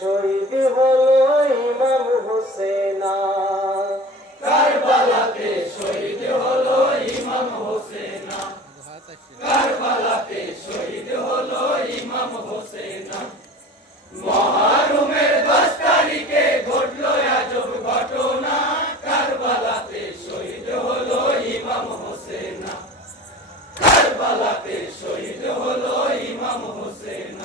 শহীদ হলো ইমাম হোসেন। কারবালাতে শহীদ হলো ইমাম হোসেন। কারবালাতে শহীদ হলো ইমাম হোসেন। মুহররমের 10 তারিখে ঘটলো আজব ঘটনা। কারবালাতে শহীদ হলো ইমাম হোসেন। কারবালাতে শহীদ হলো ইমাম হোসেন।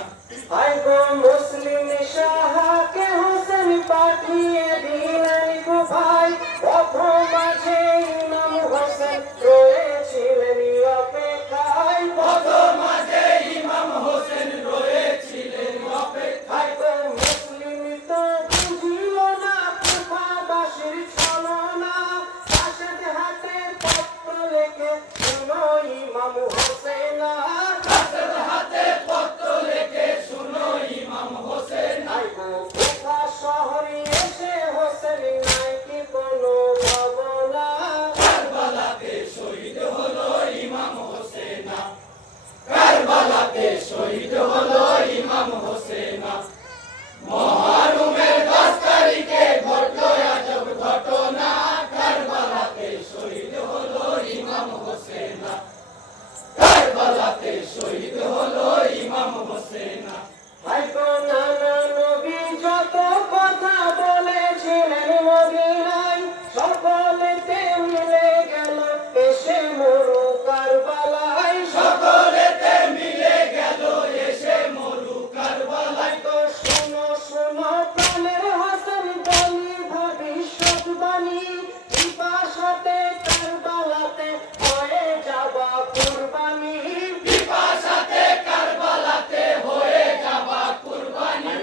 আয় গো মুসলিম শাহকে হোসেন পাঠিয়ে দিলেন গো ভাই। পথ মাঝে ইমাম হোসেন রয়েছিলেন অপেক্ষায়। পথ মাঝে ইমাম হোসেন রয়েছিলেন অপেক্ষায়। গো মুসলিম তো বুঝিল না কুফাবাসীর ছলনা। রাশেদ হাতে পত্র লেখে শুনো ইমাম হোসেন। রাশেদ হাতে পত্র লেখে শুনো ইমাম হোসেন। কুফা শহরে এসে হোসেন নাই কি কোনো ভাবনা। কারবালাতে শহীদ হলো ইমাম হোসেন। কারবালাতে শহীদ হলো ইমাম হোসেন। মুহররমের 10 তারিখে ঘটলো আজব ঘটনা। কারবালাতে শহীদ হলো ইমাম হোসেন। কারবালাতে শহীদ হলো ইমাম হোসেন। হাইগো নানা নবী যত কথা বলেছিলেন মদিনায়, সকলেতে মিলে গেল এসে মরু কারবালায়। সকলেতে মিলে গেল এসে মরু কারবালায়। তো শুনো শুনো প্রাণের হোসেন বলি ভবিষ্যৎবাণী। পিপাসাতে কারবালাতে হয়ে যাবা কুরবানি। পিপাসাতে কারবালাতে হয়ে যাবা কুরবানি।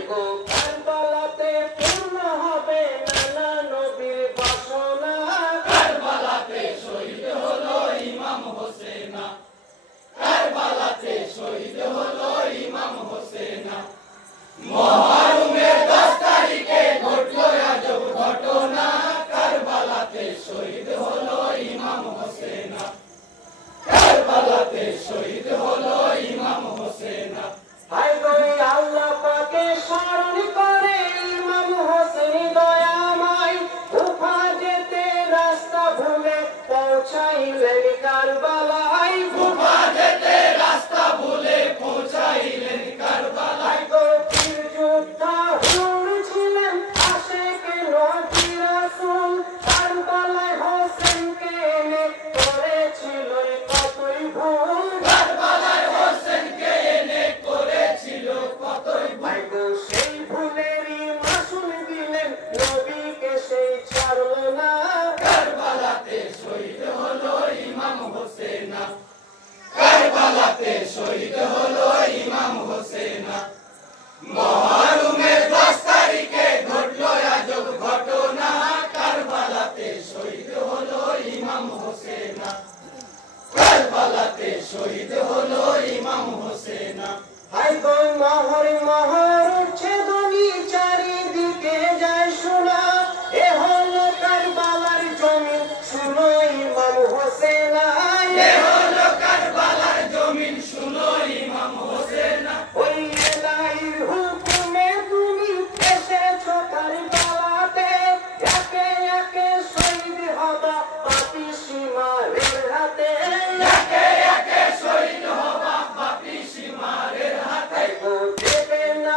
কারবালাতে পূর্ণ হবে নানা নবীর বাসনা। কারবালাতে শহীদ হলো ইমাম হোসেন। কারবালাতে শহীদ হলো ইমাম হোসেন। মুহররমের 10 তারিখে ঘটলো আজব ঘটনা। কারবালাতে শহীদ হলো ইমাম হোসেন। কারবালাতে শহীদ হলো ইমাম হোসেন। হায় গো আল্লাহ পাকে স্মরণ করে ইমাম হোসেন দয়াময়। কুফা যেতে রাস্তা ভুলে পৌঁছাইলেন কারবালায়। কুফা যেতে রাস্তা ভুলে পৌঁছাইলেন কারবালায়। গো বীর যোদ্ধা হুর ছিলেন আশেকে নবী রাসূল। কারবালায় হোসেনকে এনে করেছিল কতই ভুল। কারবালায় হোসেনকে এনে করেছিল কতই ভুল। সেই ভুলেরই মাসুল দিলেন নবীকে সেই ছাড়ল না। কারবালাতে শহীদ হলো ইমাম হোসেন। কারবালাতে শহীদ হলো ইমাম হোসেন। মুহররমের 10 তারিখে ঘটলো আজব ঘটনা। কারবালাতে শহীদ হলো ইমাম হোসেন। কারবালাতে শহীদ হলো ইমাম হোসেন। হায় গো মহর মহর উঠছে ধ্বনি চারিদিকে যায় শোনা। এ হলো কারবালার জমিন শুনো ইমাম হোসেন। এ হলো কারবালার জমিন শুনো ইমাম হোসেন। ওই এলাহির হুকুমে তুমি এসেছো কারবালাতে। একে একে শহীদ হবা পাপী সীমারের হাতে। একে একে শহীদ হবা পাপী সীমারের হাতে। দেবে না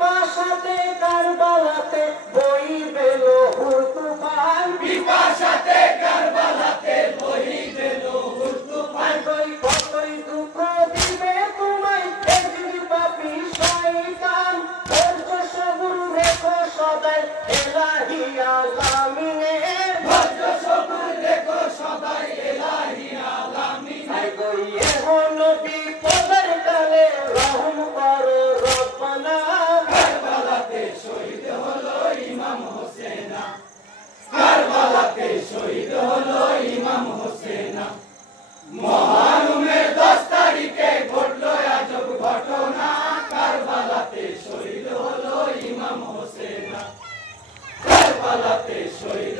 পিপাসাতে কারবালাতে বইবে লহুর তুফান, পিপাসাতে কারবালাতে বহিবে লহুর তুফান। কতই দুঃখ দিবে তোমায় এ যদি পাপী শয়তান, ধৈর্য সবুর রেখো সদাই এলাহি আলামিনে, ধৈর্য সবুর রেখো সদাই এলাহি আলামিনে। বিপদের কালে রহম করো রব্বানা, কারবালাতে শহীদ হলো ইমাম হোসেন, কারবালাতে শহীদ হলো ইমাম হোসেন। মহারমের 10 তারিখে ঘটলো আজব ঘটনা, কারবালাতে শহীদ হলো ইমাম হোসেন, কারবালাতে শহীদ